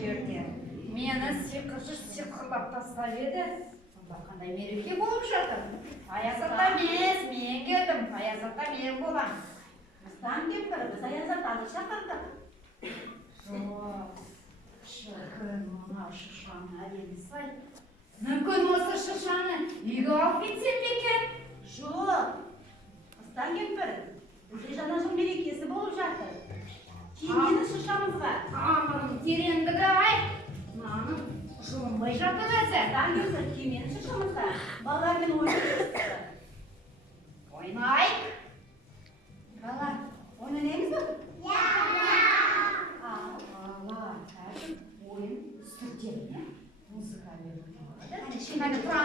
жерде. Мені сиқыршы сиқырлап тастап еді. Сонда қандай мереке болып жатыр? Аясата емес, мен келдім. Аясата мен болам. Мыстан кемпір, біз Аязатаны шақырдық. Жоқ, шіркін, мына шыршаны әдемісі-ай. Мүмкін осы шыршаны үйге алып кетсем екен? Жоқ, Мыстан кемпір, бізде жаңа жыл мерекесі болып жатыр. Тиімнені шыршамызға. Амырың тереңдігі-ай. Наным жылынбай жатыр өзі. Мыстан кемпір, тиімнені шыршамызға. Балалармен ойнайық. Ойнайық. Балалар, ойнаймыз ба? Бала, қазір ойын үстірттеріне музыка беріп тұрады. Қане тұра